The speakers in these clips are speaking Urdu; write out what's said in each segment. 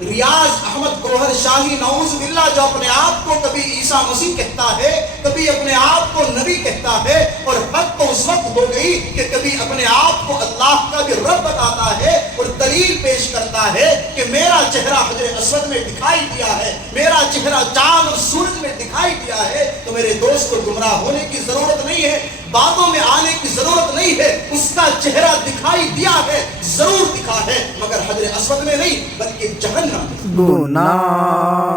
ریاض احمد گوہر شاہی نعوذ باللہ جو اپنے آپ کو کبھی عیسیٰ مسیح کہتا ہے، کبھی اپنے آپ کو نبی کہتا ہے، اور حد تو اس وقت ہو گئی کہ کبھی اپنے آپ کو اللہ کا بھی رب بتاتا ہے اور دلیل پیش کرتا ہے کہ میرا چہرہ حجر اسود میں دکھائی دیا ہے، میرا چہرہ چاند اور سورج میں دکھائی دیا ہے۔ تو میرے دوست کو گمراہ ہونے کی ضرورت نہیں ہے، باتوں میں آنے کی ضرورت نہیں ہے، اس کا چہرہ دکھائی دیا ہے، ضرور دکھا ہے، مگر حجر اسود میں نہیں بلکہ جہنم میں۔ گناہوں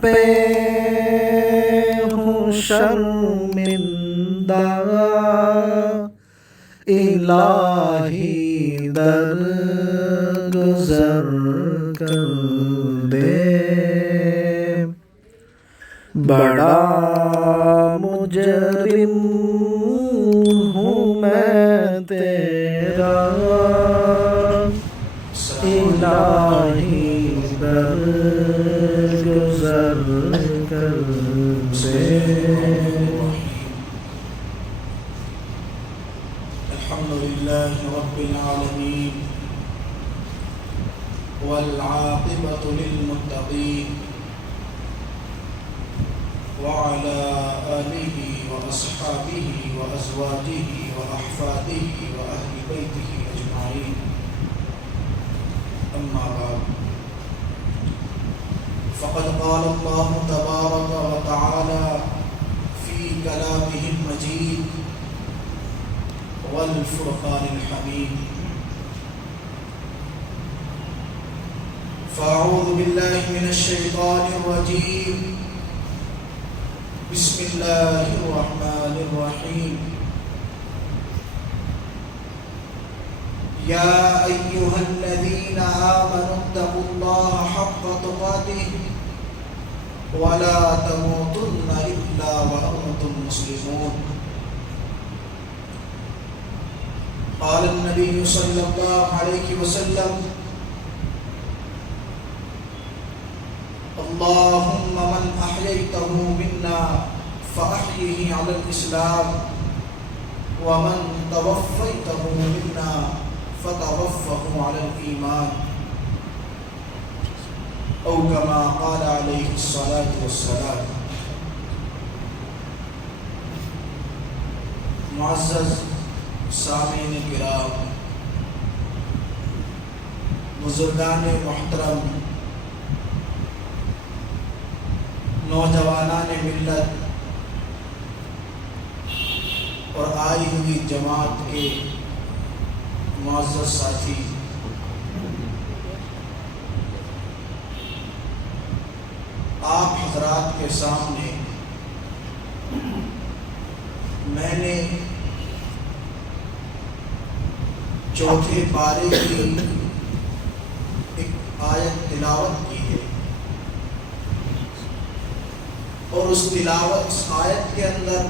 پہ ہوں شرمندہ، الہی درگزر کر دے، بڑا مجرم ہوں میں تیرا، الہی درگزر کر دے۔ الحمدللہ رب العالمین والعاقبۃ للمتقین وعلى آلہ واصحابہ وازواجہ واحفادہ واہل بیتہ اجمعین، اما بعد، فقد قال اللہ تبارک وتعالی فی کلامہ المجید والفرقان الحمید، فاعوذ باللہ من الشیطان الرجیم، بسم اللہ الرحمن الرحیم، یا ایہا الذین آمنوا اتقوا اللہ حق تقاته ولا تموتن الا وانتم مسلمون۔ قال النبی صلی اللہ علیہ وسلم، اللہم من احییتہ منا فاحیہ علی الاسلام ومن توفیتہ منا فتوفہ علی الایمان، او کما قال علیہ الصلاة والسلام۔ معزز سامعین کرام، بزرگان محترم، نوجوانان ملت اور آئی ہوئی جماعت کے معزز ساتھی، آپ حضرات کے سامنے میں نے چوتھے پارے کی ایک آیت تلاوت کی ہے، اور اس تلاوت اس آیت کے اندر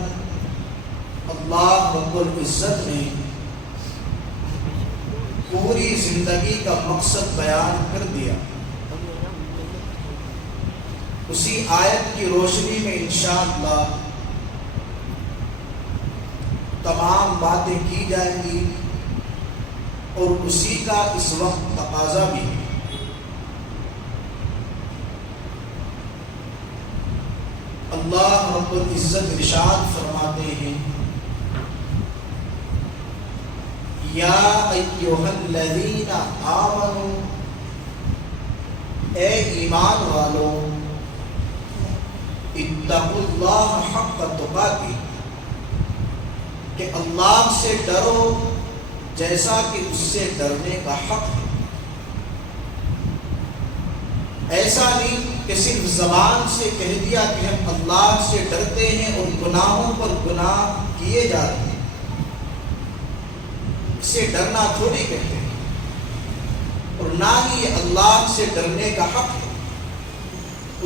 اللہ رب العزت نے پوری زندگی کا مقصد بیان کر دیا۔ اسی آیت کی روشنی میں انشاءاللہ تمام باتیں کی جائیں گی، اور اسی کا اس وقت تقاضا بھی ہے۔ اللہ رب العزت ارشاد فرماتے ہیں، یا ایھا الذین آمنوا، اے ایمان والو، اتقوا اللہ حق تقاتہ، کہ اللہ سے ڈرو جیسا کہ اس سے ڈرنے کا حق ہے۔ ایسا نہیں کہ صرف زبان سے کہہ دیا کہ ہم اللہ سے ڈرتے ہیں اور گناہوں پر گناہ کیے جا رہے ہیں، اسے ڈرنا تھوڑی کہتے ہیں، اور نہ ہی اللہ سے ڈرنے کا حق ہے۔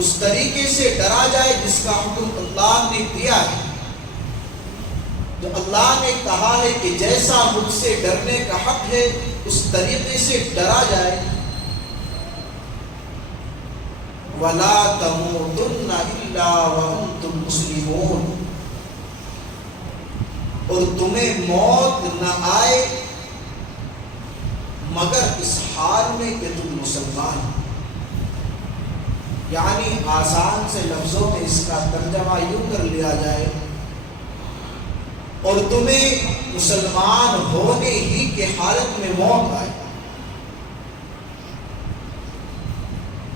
اس طریقے سے ڈرا جائے جس کا حکم اللہ نے دیا ہے، تو اللہ نے کہا ہے کہ جیسا مجھ سے ڈرنے کا حق ہے اس طریقے سے ڈرا جائے۔ وَلَا تَمُوتُنَّ إِلَّا وَأَنْتُمْ مُسْلِمُونَ، اور تمہیں موت نہ آئے مگر اس حال میں کہ تم مسلمان ہو۔ یعنی آسان سے لفظوں میں اس کا ترجمہ یوں کر لیا جائے، اور تمہیں مسلمان ہونے ہی کے حالت میں موت آئے۔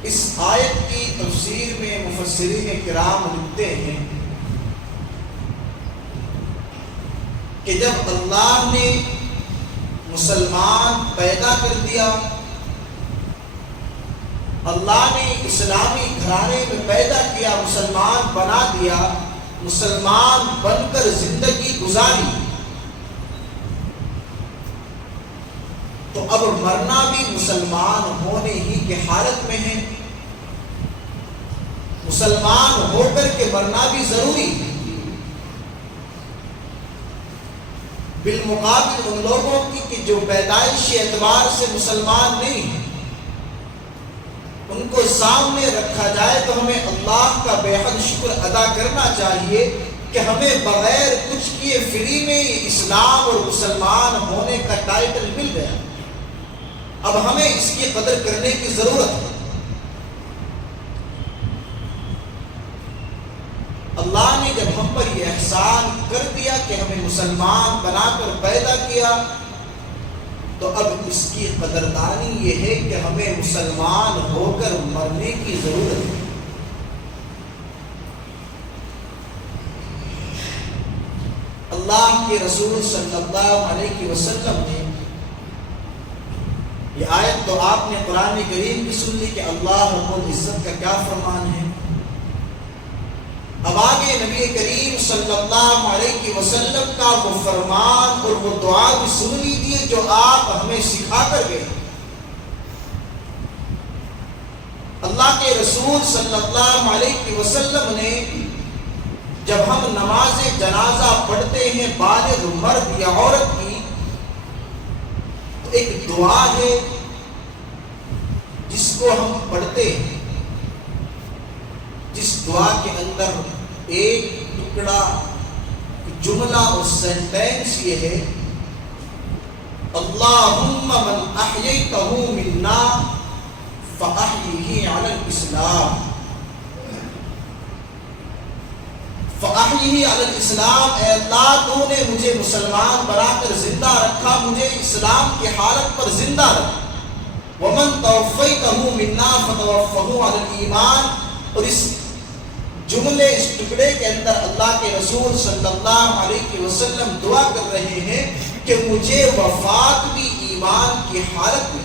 اس آیت کی تفسیر میں مفسرین کرام لکھتے ہیں کہ جب اللہ نے مسلمان پیدا کر دیا، اللہ نے اسلامی گھرانے میں پیدا کیا، مسلمان بنا دیا، مسلمان بن کر زندگی گزاری، تو اب مرنا بھی مسلمان ہونے ہی کے حالت میں ہے۔ مسلمان ہو کر کے مرنا بھی ضروری ہے۔ بالمقابل ان لوگوں کی کہ جو پیدائشی اعتبار سے مسلمان نہیں ہیں، ان کو سامنے رکھا جائے تو ہمیں اللہ کا بے حد شکر ادا کرنا چاہیے کہ ہمیں بغیر کچھ کیے فری میں اسلام اور مسلمان ہونے کا ٹائٹل مل گیا۔ اب ہمیں اس کی قدر کرنے کی ضرورت ہے۔ اللہ نے جب ہم پر یہ احسان کر دیا کہ ہمیں مسلمان بنا کر پیدا کیا، تو اب اس کی قدردانی یہ ہے کہ ہمیں مسلمان ہو کر مرنے کی ضرورت ہے۔ اللہ کے رسول صلی اللہ علیہ وسلم نے یہ آیت تو آپ نے قرآن کریم کی سن لی کہ اللہ رب العزت کا کیا فرمان ہے۔ اب آگے نبی کریم صلی اللہ علیہ وسلم کا وہ فرمان اور وہ دعا بھی سن لیجیے جو آپ ہمیں سکھا کر گئے۔ اللہ کے رسول صلی اللہ علیہ وسلم نے جب ہم نماز جنازہ پڑھتے ہیں بالغ مرد یا عورت کی، تو ایک دعا ہے جس کو ہم پڑھتے ہیں، جس دعا کے اندر ایک ٹکڑا جملہ اور سینٹینس یہ ہے، اللہم من احییتہ منا فاحیہ علی الاسلام، فاحیہ علی الاسلام، اے اللہ تو نے مجھے مسلمان بنا کر زندہ رکھا، مجھے اسلام کی حالت پر زندہ رکھا۔ ومن توفیتہ منا فتوفہ علی الایمان، اور اس جملے اس ٹکڑے کے اندر اللہ کے رسول صلی اللہ علیہ وسلم دعا کر رہے ہیں کہ مجھے وفات بھی ایمان کی حالت میں،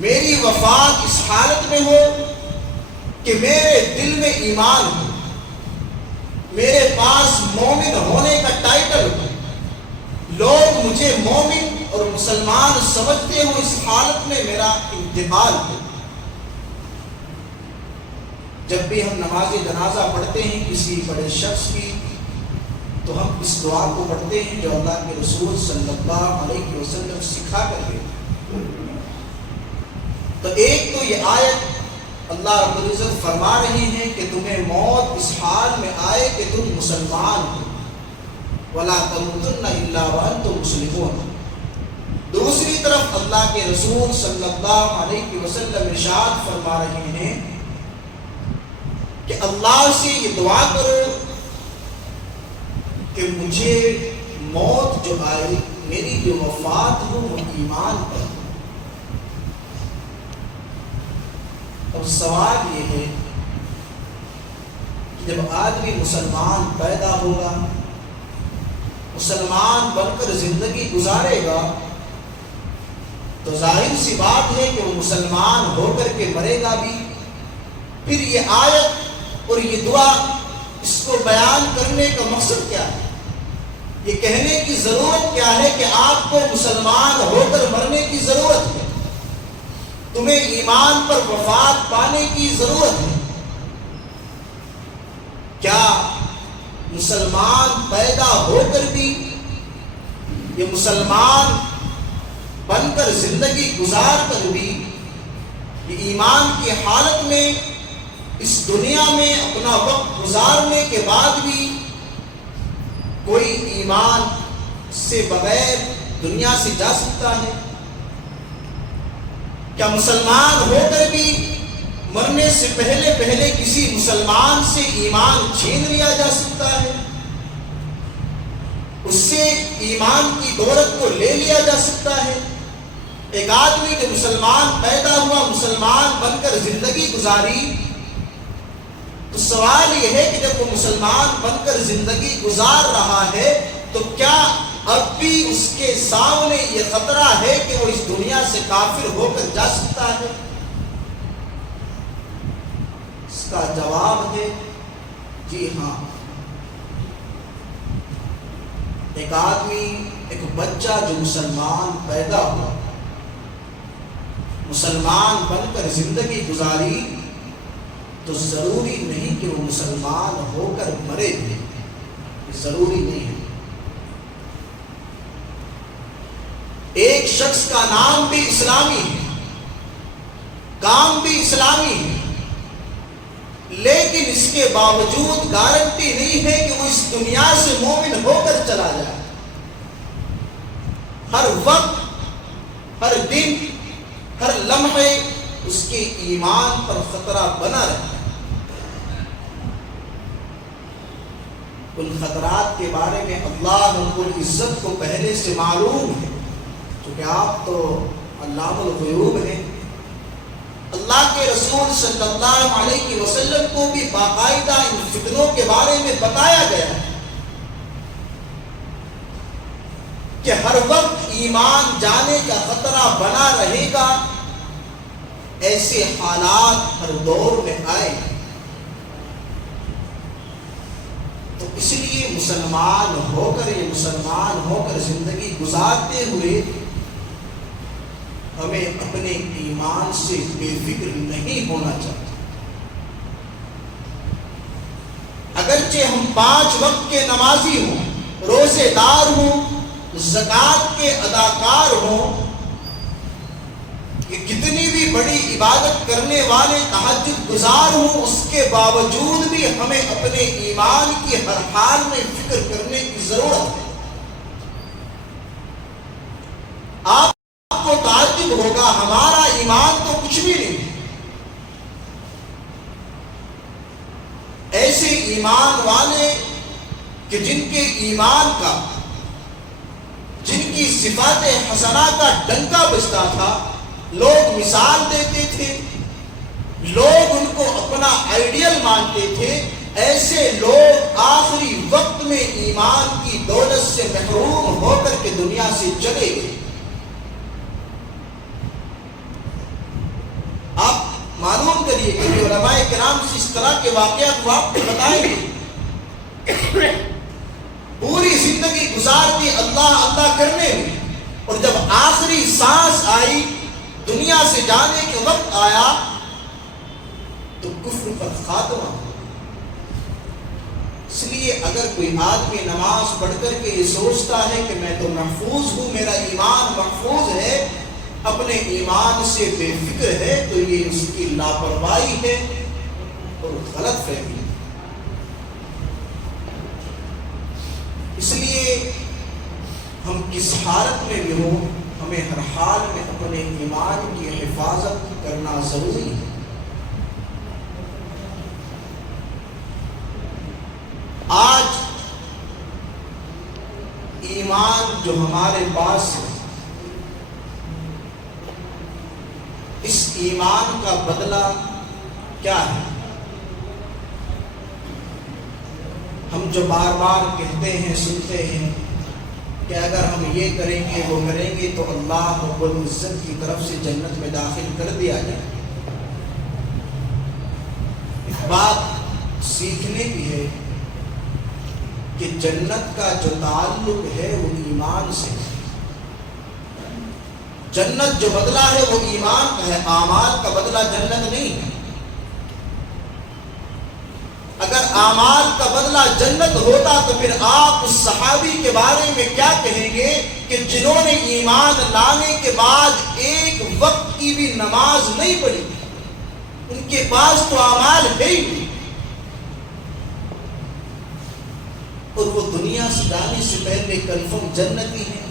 میری وفات اس حالت میں ہو کہ میرے دل میں ایمان ہو، میرے پاس مومن ہونے کا ٹائٹل ہو، لوگ مجھے مومن اور مسلمان سمجھتے ہوں، اس حالت میں میرا انتقال ہو۔ جب بھی ہم نماز جنازہ پڑھتے ہیں کسی بڑے شخص کی، تو ہم اس دعا کو پڑھتے ہیں جو اللہ کے رسول صلی اللہ علیہ وسلم سکھا کر گئے۔ تو ایک تو یہ آیت اللہ رب العزت فرما رہے ہیں کہ تمہیں موت اس حال میں آئے کہ تم مسلمان ہو، وَلَا تَمُوتُنَّ إِلَّا وَأَنْتُمْ مُسْلِمُونَ۔ دوسری طرف اللہ کے رسول صلی اللہ علیہ وسلم ارشاد فرما رہے ہیں کہ اللہ سے یہ دعا کرو کہ مجھے موت جو آئے، میری جو وفات ہو وہ ایمان پر۔ اور سوال یہ ہے کہ جب آدمی مسلمان پیدا ہوگا، مسلمان بن کر زندگی گزارے گا، تو ظاہر سی بات ہے کہ وہ مسلمان ہو کر کے مرے گا بھی۔ پھر یہ آیت اور یہ دعا، اس کو بیان کرنے کا مقصد کیا ہے؟ یہ کہنے کی ضرورت کیا ہے کہ آپ کو مسلمان ہو کر مرنے کی ضرورت ہے، تمہیں ایمان پر وفات پانے کی ضرورت ہے۔ کیا مسلمان پیدا ہو کر بھی، یہ مسلمان بن کر زندگی گزار کر بھی، یہ ایمان کی حالت میں اس دنیا میں اپنا وقت گزارنے کے بعد بھی کوئی ایمان سے بغیر دنیا سے جا سکتا ہے؟ کیا مسلمان ہو کر بھی مرنے سے پہلے پہلے کسی مسلمان سے ایمان چھین لیا جا سکتا ہے؟ اس سے ایمان کی دولت کو لے لیا جا سکتا ہے؟ ایک آدمی جو مسلمان پیدا ہوا، مسلمان بن کر زندگی گزاری، تو سوال یہ ہے کہ جب وہ مسلمان بن کر زندگی گزار رہا ہے تو کیا اب بھی اس کے سامنے یہ خطرہ ہے کہ وہ اس دنیا سے کافر ہو کر جا سکتا ہے؟ اس کا جواب ہے جی ہاں۔ ایک آدمی، ایک بچہ جو مسلمان پیدا ہوا، مسلمان بن کر زندگی گزاری، تو ضروری نہیں کہ وہ مسلمان ہو کر مرے، ضروری نہیں ہے۔ ایک شخص کا نام بھی اسلامی ہے، کام بھی اسلامی ہے، لیکن اس کے باوجود گارنٹی نہیں ہے کہ وہ اس دنیا سے مومن ہو کر چلا جائے۔ ہر وقت، ہر دن، ہر لمحے اس کے ایمان پر خطرہ بنا رہتا ہے۔ ان خطرات کے بارے میں اللہ رب العزت کو پہلے سے معلوم ہے، کیونکہ آپ تو علام الغیوب ہیں۔ اللہ کے رسول صلی اللہ علیہ وسلم کو بھی باقاعدہ ان فتنوں کے بارے میں بتایا گیا ہے کہ ہر وقت ایمان جانے کا خطرہ بنا رہے گا۔ ایسے حالات ہر دور میں آئے، تو اس لیے مسلمان ہو کر زندگی گزارتے ہوئے ہمیں اپنے ایمان سے بے فکر نہیں ہونا چاہیے۔ اگرچہ ہم 5 وقت کے نمازی ہوں، روزے دار ہوں، زکوٰۃ کے اداکار ہوں، کہ کتنی بھی بڑی عبادت کرنے والے تہجد گزار ہوں، اس کے باوجود بھی ہمیں اپنے ایمان کی ہر حال میں فکر کرنے کی ضرورت ہے۔ آپ کو تعجب ہوگا، ہمارا ایمان تو کچھ بھی نہیں، ایسے ایمان والے کہ جن کے ایمان کا، جن کی صفات حسنہ کا ڈنکا بجتا تھا، لوگ مثال دیتے تھے، لوگ ان کو اپنا آئیڈیل مانتے تھے، ایسے لوگ آخری وقت میں ایمان کی دولت سے محروم ہو کر کے دنیا سے چلے گئے۔ آپ معلوم کریے کہ علماء کرام سے اس طرح کے واقعات وہ آپ کو بتائیں گے۔ پوری زندگی گزار دی اللہ اللہ کرنے میں، اور جب آخری سانس آئی، دنیا سے جانے کے وقت آیا، تو کفر پر خاتمہ۔ اس لیے اگر کوئی آدمی نماز پڑھ کر کے یہ سوچتا ہے کہ میں تو محفوظ ہوں، میرا ایمان محفوظ ہے، اپنے ایمان سے بے فکر ہے، تو یہ اس کی لاپرواہی ہے اور غلط فہمی۔ اس لیے ہم کس حالت میں بھی ہوں، ہمیں ہر حال میں اپنے ایمان کی حفاظت کرنا ضروری ہے۔ آج ایمان جو ہمارے پاس ہے، اس ایمان کا بدلہ کیا ہے؟ ہم جو بار بار کہتے ہیں، سنتے ہیں کہ اگر ہم یہ کریں گے، وہ کریں گے، تو اللہ رب العزت کی طرف سے جنت میں داخل کر دیا جائے۔ ایک بات سیکھنے کی ہے کہ جنت کا جو تعلق ہے وہ ایمان سے ہے۔ جنت جو بدلہ ہے وہ ایمان کا ہے، اعمال کا بدلہ جنت نہیں ہے۔ اگر اعمال کا بدلہ جنت ہوتا تو پھر آپ اس صحابی کے بارے میں کیا کہیں گے کہ جنہوں نے ایمان لانے کے بعد ایک وقت کی بھی نماز نہیں پڑھی، ان کے پاس تو اعمال ہے ہی نہیں، اور وہ دنیا سے جانے سے پہلے کنفرم جنتی ہیں۔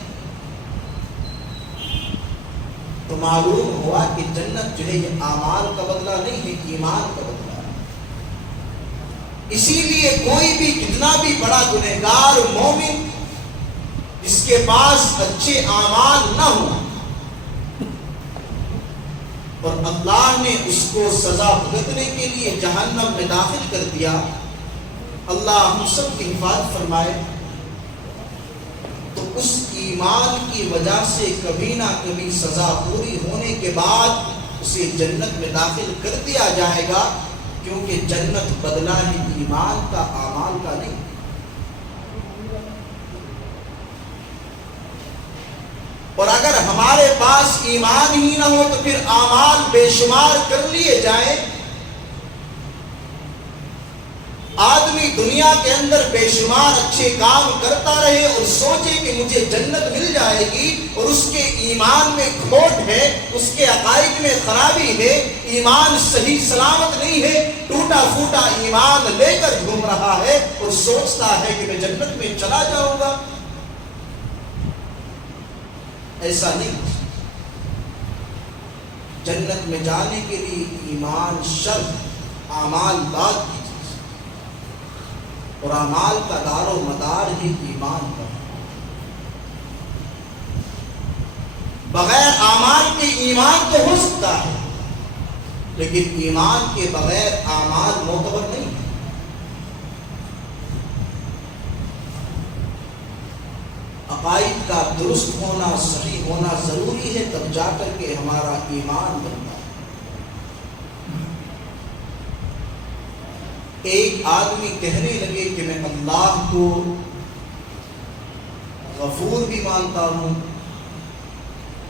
تو معلوم ہوا کہ جنت جو ہے یہ اعمال کا بدلہ نہیں ہے، ایمان کا بدلہ ہے۔ اسی لیے کوئی بھی کتنا بھی بڑا گنہگار مومن جس کے پاس اچھے اعمال نہ ہو اور اللہ نے اس کو سزا بھگتنے کے لیے جہنم میں داخل کر دیا، اللہ ہم سب کی حفاظت فرمائے، تو اس ایمان کی وجہ سے کبھی نہ کبھی سزا پوری ہونے کے بعد اسے جنت میں داخل کر دیا جائے گا، کیونکہ جنت بدلہ ہے ایمان کا، اعمال کا نہیں۔ اور اگر ہمارے پاس ایمان ہی نہ ہو تو پھر اعمال بے شمار کر لیے جائیں، آدمی دنیا کے اندر بے شمار اچھے کام کرتا رہے اور سوچے کہ مجھے جنت مل جائے گی، اور اس کے ایمان میں کھوٹ ہے، اس کے عقائد میں خرابی ہے، ایمان صحیح سلامت نہیں ہے، ٹوٹا پھوٹا ایمان لے کر گھوم رہا ہے اور سوچتا ہے کہ میں جنت میں چلا جاؤں گا، ایسا نہیں۔ جنت میں جانے کے لیے ایمان شرط، اعمال بعد کی چیز، اور اعمال کا دار و مدار ہی ایمان پر۔ بغیر اعمال کے ایمان تو ہو سکتا ہے، لیکن ایمان کے بغیر اعمال معتبر نہیں ہے۔ عقائد کا درست ہونا، صحیح ہونا ضروری ہے، تب جا کر کے ہمارا ایمان بنتا ہے۔ ایک آدمی کہنے لگے کہ میں اللہ کو غفور بھی مانتا ہوں،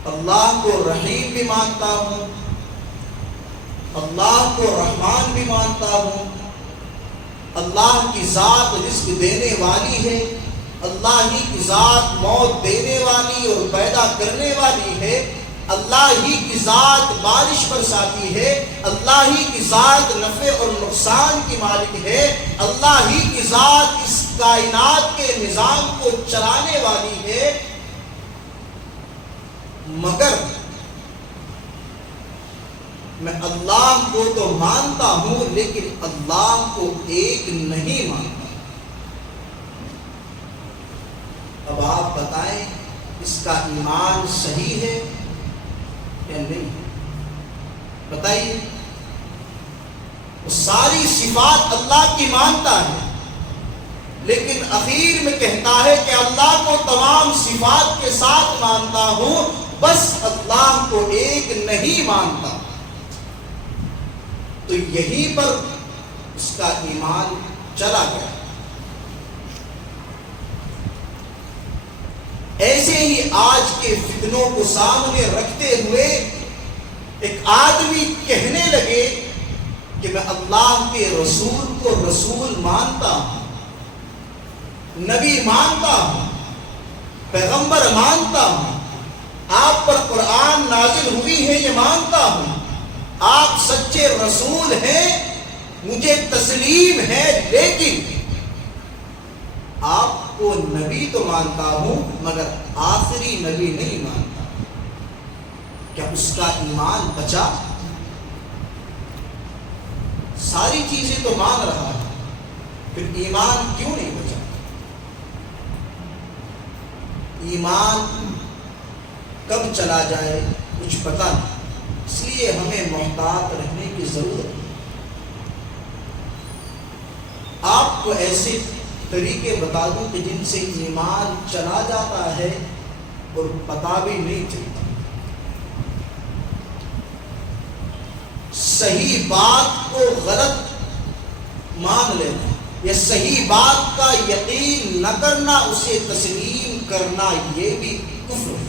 اللہ کو رحیم بھی مانتا ہوں، اللہ کو رحمان بھی مانتا ہوں، اللہ کی ذات رزق دینے والی ہے، اللہ ہی کی ذات موت دینے والی اور پیدا کرنے والی ہے، اللہ ہی کی ذات بارش برساتی ہے، اللہ ہی کی ذات نفع اور نقصان کی مالک ہے، اللہ ہی کی ذات اس کائنات کے نظام کو چلانے والی ہے، مگر میں اللہ کو تو مانتا ہوں لیکن اللہ کو ایک نہیں مانتا۔ اب آپ بتائیں اس کا ایمان صحیح ہے یا نہیں؟ بتائیے۔ وہ ساری صفات اللہ کی مانتا ہے، لیکن اخیر میں کہتا ہے کہ اللہ کو تمام صفات کے ساتھ مانتا ہوں، بس اللہ کو ایک نہیں مانتا۔ تو یہیں پر اس کا ایمان چلا گیا۔ ایسے ہی آج کے فتنوں کو سامنے رکھتے ہوئے ایک آدمی کہنے لگے کہ میں اللہ کے رسول کو رسول مانتا ہوں، نبی مانتا ہوں، پیغمبر مانتا ہوں، آپ پر قرآن نازل ہوئی ہے یہ مانتا ہوں، آپ سچے رسول ہیں، مجھے تسلیم ہے، لیکن آپ کو نبی تو مانتا ہوں مگر آخری نبی نہیں مانتا۔ کیا اس کا ایمان بچا؟ ساری چیزیں تو مان رہا ہے، پھر ایمان کیوں نہیں بچا؟ ایمان کب چلا جائے کچھ پتہ نہیں، اس لیے ہمیں محتاط رہنے کی ضرورت ہے۔ آپ کو ایسے طریقے بتا دوں کہ جن سے ایمان چلا جاتا ہے اور پتہ بھی نہیں چلتا۔ صحیح بات کو غلط مان لینا یا صحیح بات کا یقین نہ کرنا، اسے تسلیم کرنا، یہ بھی کفر ہے۔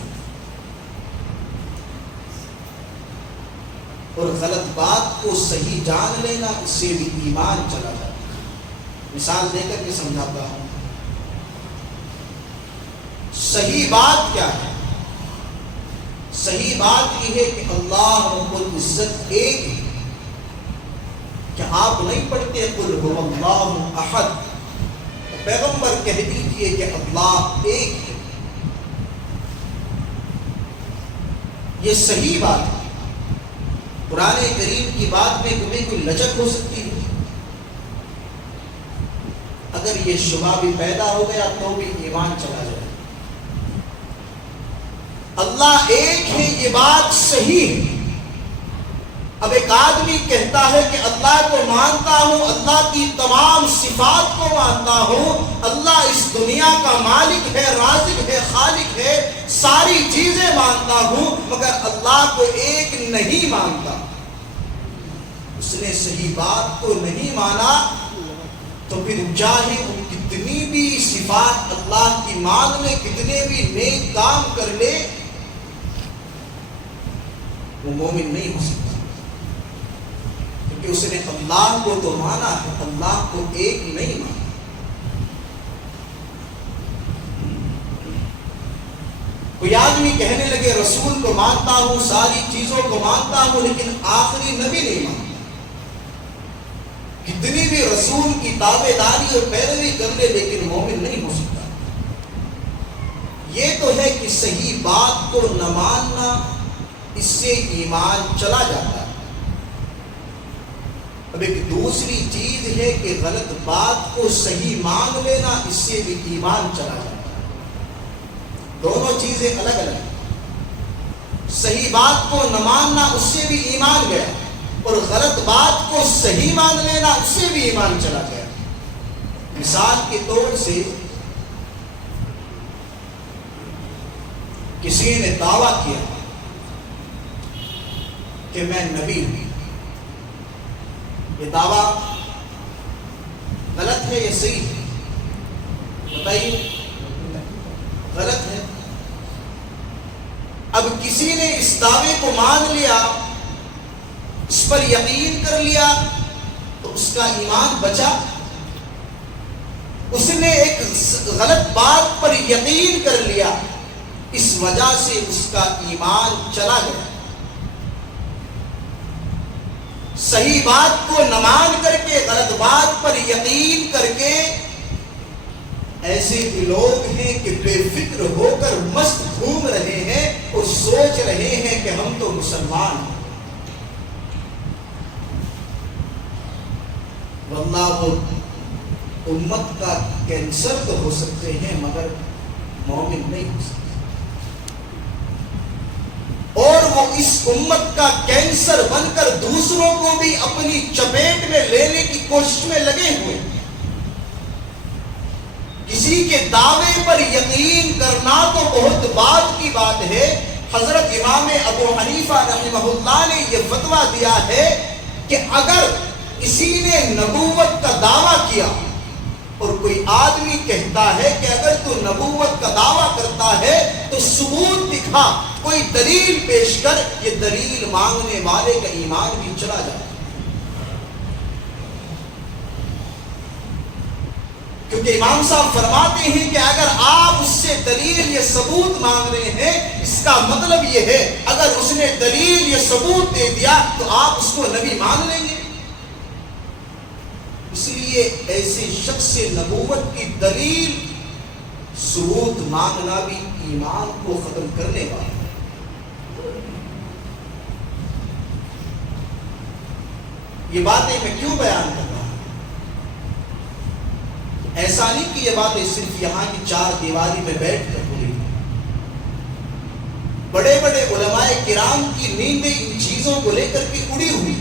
اور غلط بات کو صحیح جان لینا، اس سے بھی ایمان چلا جاتا ہے۔ مثال دے کر کے سمجھاتا ہوں۔ صحیح بات کیا ہے؟ صحیح بات یہ ہے کہ اللہ رب العزت ایک ہے۔ کیا آپ نہیں پڑھتے قل هو اللہ احد؟ پیغمبر کہہ دیجئے کہ اللہ ایک ہے۔ یہ صحیح بات ہے. قرآن کریم کی بات میں کبھی کوئی لچک ہو سکتی ہے؟ اگر یہ شبہ بھی پیدا ہو گیا تو بھی ایمان چلا جائے. اللہ ایک ہے، یہ بات صحیح ہے. اب ایک آدمی کہتا ہے کہ اللہ کو مانتا ہوں، اللہ کی تمام صفات کو مانتا ہوں، اللہ اس دنیا کا مالک ہے، رازق ہے، خالق ہے، ساری چیزیں مانتا ہوں، مگر اللہ کو ایک نہیں مانتا. اس نے صحیح بات کو نہیں مانا تو پھر چاہے وہ کتنی بھی صفات اللہ کی مان لے، کتنے بھی نیک کام کر لے، وہ مومن نہیں ہو سکتا. کیونکہ اس نے اللہ کو تو مانا ہے، اللہ کو ایک نہیں مانا. کوئی آدمی کہنے لگے رسول کو مانتا ہوں، ساری چیزوں کو مانتا ہوں، لیکن آخری نبی نہیں مانتا. کتنی بھی رسول کی تابع داری اور پیروی کر لے لیکن مومن نہیں ہو سکتا. یہ تو ہے کہ صحیح بات کو نہ ماننا، اس سے ایمان چلا جاتا ہے. اب ایک دوسری چیز ہے کہ غلط بات کو صحیح مان لینا، اس سے بھی ایمان چلا جاتا ہے. دونوں چیزیں الگ الگ ہیں. صحیح بات کو نہ ماننا، اس سے بھی ایمان گیا، اور غلط بات کو صحیح مان لینا، اس سے بھی ایمان چلا گیا. مثال کے طور سے کسی نے دعویٰ کیا کہ میں نبی ہوں. یہ دعویٰ غلط ہے یا صحیح ہے؟ بتائیے. غلط ہے. اب کسی نے اس دعوے کو مان لیا، اس پر یقین کر لیا، تو اس کا ایمان بچا. اس نے ایک غلط بات پر یقین کر لیا، اس وجہ سے اس کا ایمان چلا گیا. صحیح بات کو نہ مان کر کے غلط بات پر یقین کر کے ایسے بھی لوگ ہیں کہ بے فکر ہو کر مست گھوم رہے ہیں اور سوچ رہے ہیں کہ ہم تو مسلمان ہیں. واللہ وہ امت کا کینسر تو ہو سکتے ہیں مگر مومن نہیں ہو سکتے. اور وہ اس امت کا کینسر بن کر دوسروں کو بھی اپنی چپیٹ میں لینے کی کوشش میں لگے ہوئے. کسی کے دعوے پر یقین کرنا تو بہت بعد کی بات ہے. حضرت امام ابو حنیفہ رحمہ اللہ نے یہ فتویٰ دیا ہے کہ اگر کسی نے نبوت کا دعویٰ کیا اور کوئی آدمی کہتا ہے کہ اگر تو نبوت کا دعویٰ کرتا ہے تو ثبوت دکھا، کوئی دلیل پیش کر، یہ دلیل مانگنے والے کا ایمان بھی چلا جائے. کیونکہ امام صاحب فرماتے ہیں کہ اگر آپ اس سے دلیل یا ثبوت مانگ رہے ہیں، اس کا مطلب یہ ہے اگر اس نے دلیل یا ثبوت دے دیا تو آپ اس کو نبی مان لیں گے. اس لیے ایسے شخص سے نبوت کی دلیل ثبوت مانگنا بھی ایمان کو ختم کرنے والا ہے. یہ باتیں میں کیوں بیان کر رہا ہوں؟ ایسا نہیں کہ یہ باتیں صرف یہاں کی چار دیواری میں بیٹھ کر ہو رہی. بڑے بڑے علماء کرام کی نیندیں ان چیزوں کو لے کر کے اڑی ہوئی.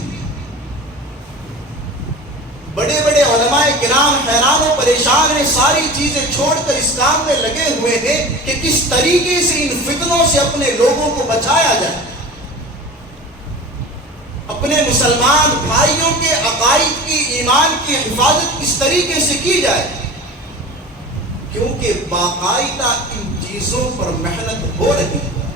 بڑے بڑے علماء کرام حیران و پریشان ہیں، ساری چیزیں چھوڑ کر اس کام میں لگے ہوئے ہیں کہ کس طریقے سے ان فتنوں سے اپنے لوگوں کو بچایا جائے، اپنے مسلمان بھائیوں کے عقائد کی، ایمان کی حفاظت کس طریقے سے کی جائے. کیونکہ باقاعدہ ان چیزوں پر محنت ہو رہی ہے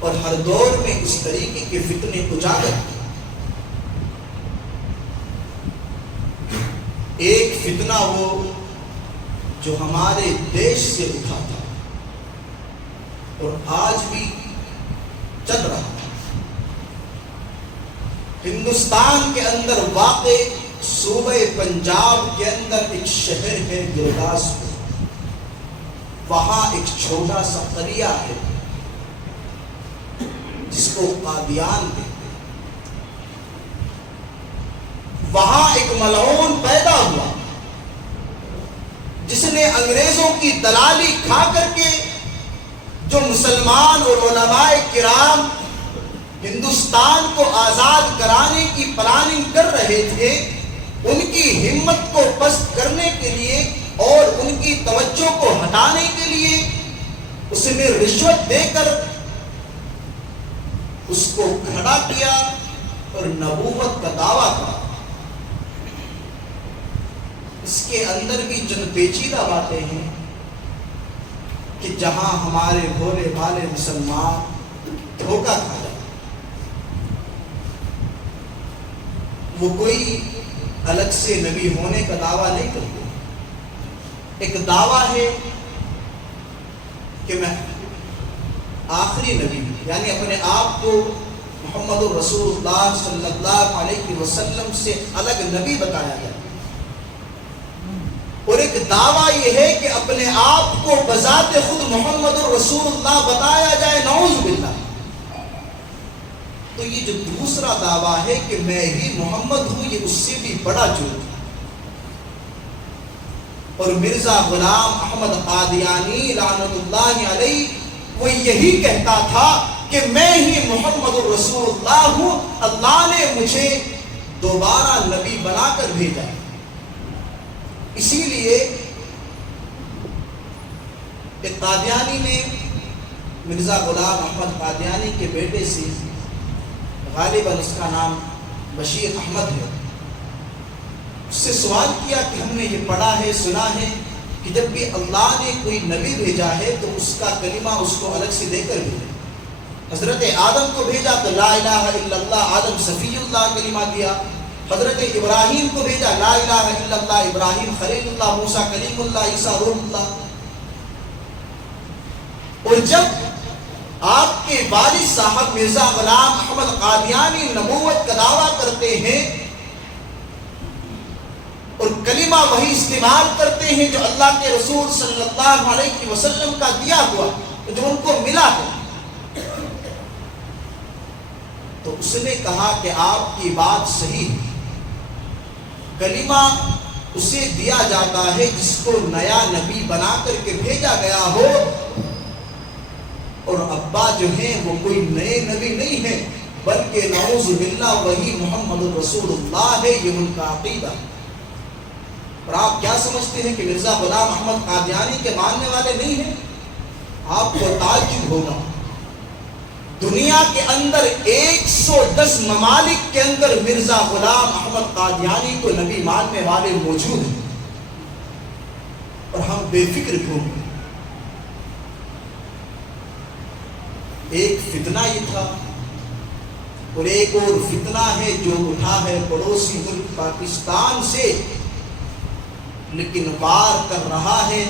اور ہر دور میں اس طریقے کے فتنے اجاگر ہیں. ایک فتنہ وہ جو ہمارے دیش سے اٹھا تھا اور آج بھی چل رہا ہے. ہندوستان کے اندر واقع صوبہ پنجاب کے اندر ایک شہر ہے گرداسپور. وہاں ایک چھوٹا سا قریہ ہے جس کو قادیان کہتے ہیں. وہاں ایک ملعون پیدا ہوا جس نے انگریزوں کی دلالی کھا کر کے جو مسلمان اور علماء کرام ہندوستان کو آزاد کرانے کی پلاننگ کر رہے تھے، ان کی ہمت کو پست کرنے کے لیے اور ان کی توجہ کو ہٹانے کے لیے اس نے رشوت دے کر اس کو کھڑا کیا اور نبوت کا دعویٰ کرا. اس کے اندر بھی چند پیچیدہ باتیں ہیں کہ جہاں ہمارے بھولے بھالے مسلمان دھوکہ کھا جائے. وہ کوئی الگ سے نبی ہونے کا دعویٰ نہیں کرتے. ایک دعویٰ ہے کہ میں آخری نبی ہوں، یعنی اپنے آپ کو محمد رسول اللہ صلی اللہ علیہ وسلم سے الگ نبی بتایا جائے. اور ایک دعویٰ یہ ہے کہ اپنے آپ کو بذات خود محمد رسول اللہ بتایا جائے، نعوذ باللہ. تو یہ جو دوسرا دعویٰ ہے کہ میں ہی محمد ہوں، یہ اس سے بھی بڑا جرم ہے. اور مرزا غلام احمد قادیانی لعنت اللہ علیہ وہ یہی کہتا تھا کہ میں ہی محمد رسول اللہ ہوں، اللہ نے مجھے دوبارہ نبی بنا کر بھیجا. اسی لیے کہ قادیانی نے مرزا غلام احمد قادیانی کے بیٹے سے، غالباً اس کا نام بشیر احمد ہے، اس سے سوال کیا کہ ہم نے یہ پڑھا ہے سنا ہے کہ جب بھی اللہ نے کوئی نبی بھیجا ہے تو اس کا کلمہ اس کو الگ سے دے کر بھیجا. حضرت آدم کو بھیجا تو لا الہ الا اللہ، آدم صفی اللہ کلمہ دیا. حضرت ابراہیم کو بھیجا لا الہ الا اللہ، ابراہیم خلیل اللہ، موسیٰ کلیم اللہ، عیسیٰ روح اللہ. اور جب آپ کے والد صاحب مرزا غلام احمد قادیانی نبوت کا دعویٰ کرتے ہیں اور کلمہ وہی استعمال کرتے ہیں جو اللہ کے رسول صلی اللہ علیہ وسلم کا دیا ہوا، جو ان کو ملا ہے، تو اس نے کہا کہ آپ کی بات صحیح ہے. کلمہ اسے دیا جاتا ہے جس کو نیا نبی بنا کر کے بھیجا گیا ہو، اور ابا جو ہیں وہ کوئی نئے نبی نہیں ہیں بلکہ نعوذ باللہ وہی محمد رسول اللہ ہے. یہ ان کا عقیدہ. اور آپ کیا سمجھتے ہیں کہ مرزا غلام احمد قادیانی کے ماننے والے نہیں ہیں؟ آپ کو تعجب ہوگا، دنیا کے اندر 110 ممالک کے اندر مرزا غلام احمد قادیانی کو نبی ماننے والے موجود ہیں، اور ہم بے فکر کیوں ہیں؟ ایک فتنہ یہ تھا، اور ایک اور فتنہ ہے جو اٹھا ہے پڑوسی ملک پاکستان سے، لیکن وار کر رہا ہے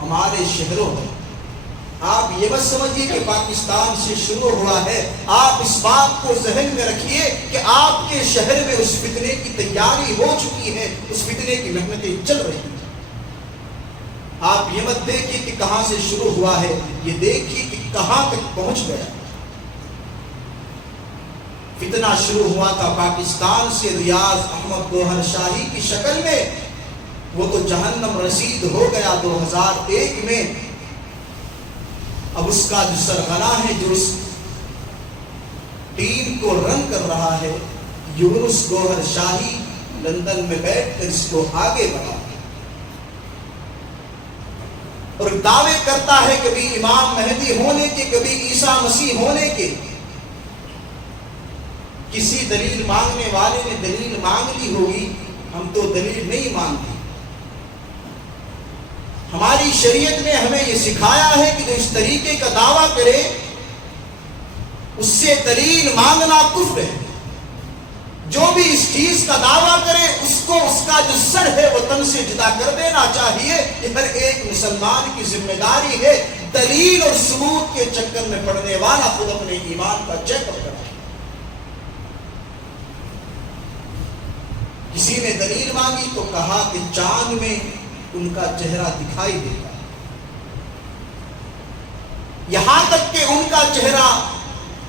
ہمارے شہروں میں. آپ یہ مت سمجھیے کہ پاکستان سے شروع ہوا ہے، آپ اس بات کو ذہن میں رکھیے کہ آپ کے شہر میں اس فتنے کی تیاری ہو چکی ہے، اس فتنے کی محنتیں چل رہی ہیں. آپ یہ مت دیکھیے کہ کہاں سے شروع ہوا ہے، یہ دیکھیے کہ کہاں تک پہنچ گیا. فتنہ شروع ہوا تھا پاکستان سے ریاض احمد گوہر شاہی کی شکل میں، وہ تو جہنم رسید ہو گیا 2001 میں. اب اس کا جو سرغنہ ہے، جو اس ٹیم کو رن کر رہا ہے، یونس گوہر شاہی لندن میں بیٹھ کر اس کو آگے بڑھا اور دعوے کرتا ہے کبھی امام مہدی ہونے کے، کبھی عیسیٰ مسیح ہونے کے. کسی دلیل مانگنے والے نے دلیل مانگ لی ہوگی، ہم تو دلیل نہیں مانگتے. ہماری شریعت نے ہمیں یہ سکھایا ہے کہ جو اس طریقے کا دعویٰ کرے اس سے دلیل مانگنا کفر ہے. جو بھی اس چیز کا دعویٰ کرے اس کو اس کا جو سر ہے وہ تن سے جدا کر دینا چاہیے. یہ ہر ایک مسلمان کی ذمہ داری ہے. دلیل اور ثبوت کے چکر میں پڑنے والا خود اپنے ایمان کا چیک اپ کرے. کسی نے دلیل مانگی تو کہا کہ چاند میں ان کا چہرہ دکھائی دے گا. یہاں تک کہ ان کا چہرہ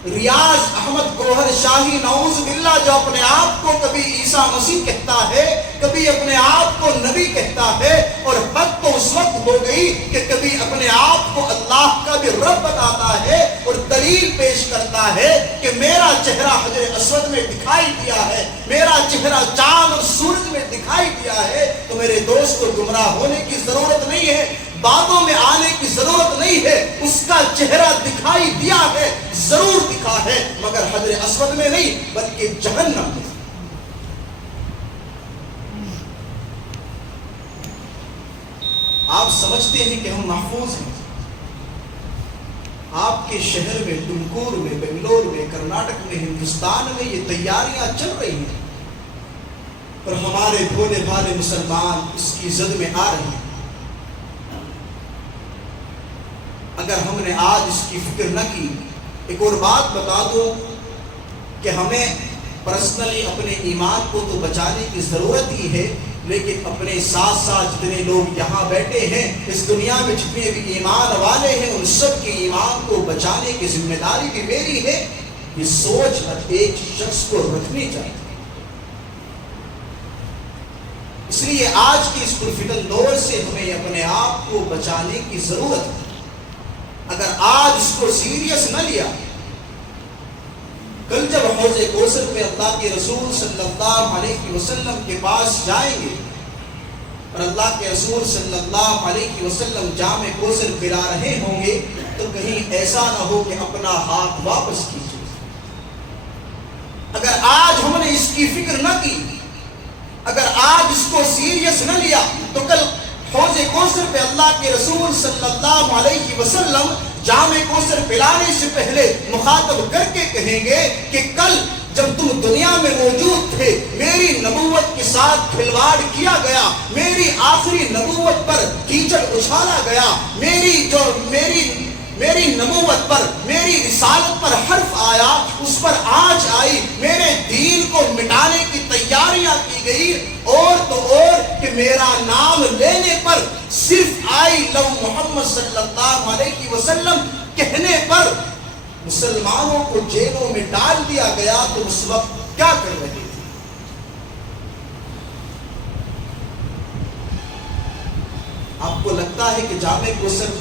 ریاض احمد گوہر شاہی نعوذ باللہ جو اپنے آپ کو کبھی عیسیٰ مسیح کہتا ہے، کبھی اپنے آپ کو نبی کہتا ہے، اور حد تو اس وقت ہو گئی کہ کبھی اپنے آپ کو اللہ کا بھی رب بتاتا ہے اور دلیل پیش کرتا ہے کہ میرا چہرہ حجر اسود میں دکھائی دیا ہے، میرا چہرہ چاند اور سورج میں دکھائی دیا ہے۔ تو میرے دوست کو گمراہ ہونے کی ضرورت نہیں ہے، باتوں میں آنے کی ضرورت نہیں ہے، اس کا چہرہ دکھائی دیا ہے، ضرور دکھا ہے، مگر حجر اسود میں نہیں بلکہ جہنم میں۔ آپ سمجھتے ہیں کہ ہم محفوظ ہیں؟ آپ کے شہر میں، تمکور میں، بنگلور میں، کرناٹک میں، ہندوستان میں یہ تیاریاں چل رہی ہیں، اور ہمارے بھولے بھالے مسلمان اس کی زد میں آ رہے ہیں۔ اگر ہم نے آج اس کی فکر نہ کی، ایک اور بات بتا دوں کہ ہمیں پرسنلی اپنے ایمان کو تو بچانے کی ضرورت ہی ہے، لیکن اپنے ساتھ ساتھ جتنے لوگ یہاں بیٹھے ہیں، اس دنیا میں جتنے بھی ایمان والے ہیں، ان سب کے ایمان کو بچانے کی ذمہ داری بھی میری ہے۔ یہ سوچ ہر ایک شخص کو رکھنی چاہیے۔ اس لیے آج کی اس پرفتن دور سے ہمیں اپنے آپ کو بچانے کی ضرورت ہے۔ اگر آج اس کو سیریس نہ لیا، کل جب حوض کوثر پہ اللہ کے رسول صلی اللہ علیہ وسلم کے پاس جائیں گے اور اللہ کے رسول صلی اللہ علیہ وسلم جام کوثر پلا رہے ہوں گے، تو کہیں ایسا نہ ہو کہ اپنا ہاتھ واپس کیجیے۔ اگر آج ہم نے اس کی فکر نہ کی، اگر آج اس کو سیریس نہ لیا، تو کل حوض کوثر پہ اللہ کے رسول صلی اللہ علیہ وسلم جام کوثر پلانے سے پہلے مخاطب کر کے کہیں گے کہ کل جب تم دنیا میں موجود تھے، میری نبوت کے ساتھ کھلواڑ کیا گیا، میری آخری نبوت پر کیچڑ اچھالا گیا، میری نبوت پر، میری رسالت پر حرف آیا، اس پر آنچ آئی، میرے دین کو مٹانے کی تیاریاں کی گئی، اور تو اور کہ میرا نام لینے پر، صرف آئی لو محمد صلی اللہ علیہ وسلم کہنے پر مسلمانوں کو جیلوں میں ڈال دیا گیا، تو اس وقت کیا کر رہے تھے؟ آپ کو لگتا ہے کہ جامع کوثر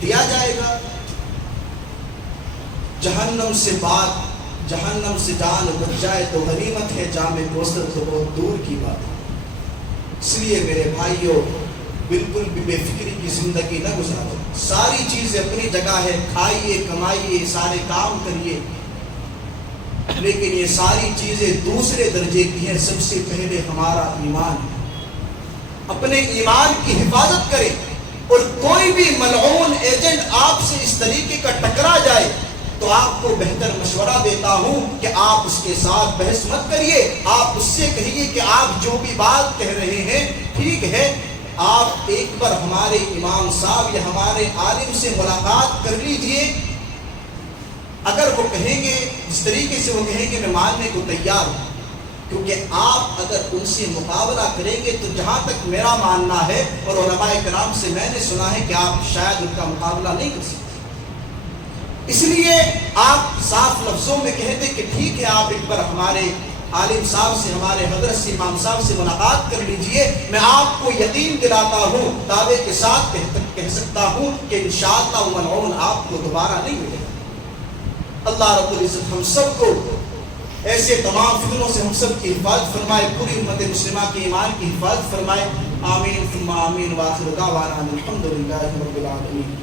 دیا جائے گا؟ جہنم سے بات، جہنم سے جان بچ جائے تو غنیمت ہے، جامع کوثر تو بہت دور کی بات ہے۔ اس لیے میرے بھائیوں، بالکل بھی بے فکری کی زندگی نہ گزارو۔ ساری چیزیں اپنی جگہ ہے، کھائیے، کمائیے، سارے کام کریے، لیکن یہ ساری چیزیں دوسرے درجے کی ہیں۔ سب سے پہلے ہمارا ایمان ہے۔ اپنے ایمان کی حفاظت کریں، اور کوئی بھی ملعون ایجنٹ آپ سے اس طریقے کا ٹکرا جائے تو آپ کو بہتر مشورہ دیتا ہوں کہ آپ اس کے ساتھ بحث مت کریے۔ آپ اس سے کہیے کہ آپ جو بھی بات کہہ رہے ہیں ٹھیک ہے، آپ ایک بار ہمارے امام صاحب یا ہمارے عالم سے ملاقات کر لیجئے۔ اگر وہ کہیں گے، جس طریقے سے وہ کہیں گے، میں ماننے کو تیار ہوں، کیونکہ آپ اگر ان سے مقابلہ کریں گے تو جہاں تک میرا ماننا ہے اور علماء کرام سے میں نے سنا ہے کہ آپ شاید ان کا مقابلہ نہیں کر سکتے۔ اس لیے آپ صاف لفظوں میں کہتے کہ ٹھیک ہے، آپ ایک بار ہمارے عالم صاحب سے، ہمارے حضرت سے، امام صاحب سے ملاقات کر لیجئے۔ میں آپ کو یقین دلاتا ہوں، دعوے کے ساتھ کہہ سکتا ہوں کہ انشاءاللہ وہ ملعون آپ کو دوبارہ نہیں ملے گا۔ اللہ رب العزت ہم سب کو ایسے تمام فتنوں سے ہم سب کی حفاظت فرمائے، پوری امت مسلمہ کے ایمان کی حفاظت فرمائے۔ آمین ثم آمین، وآخر دعوانا الحمدللہ رب العالمین۔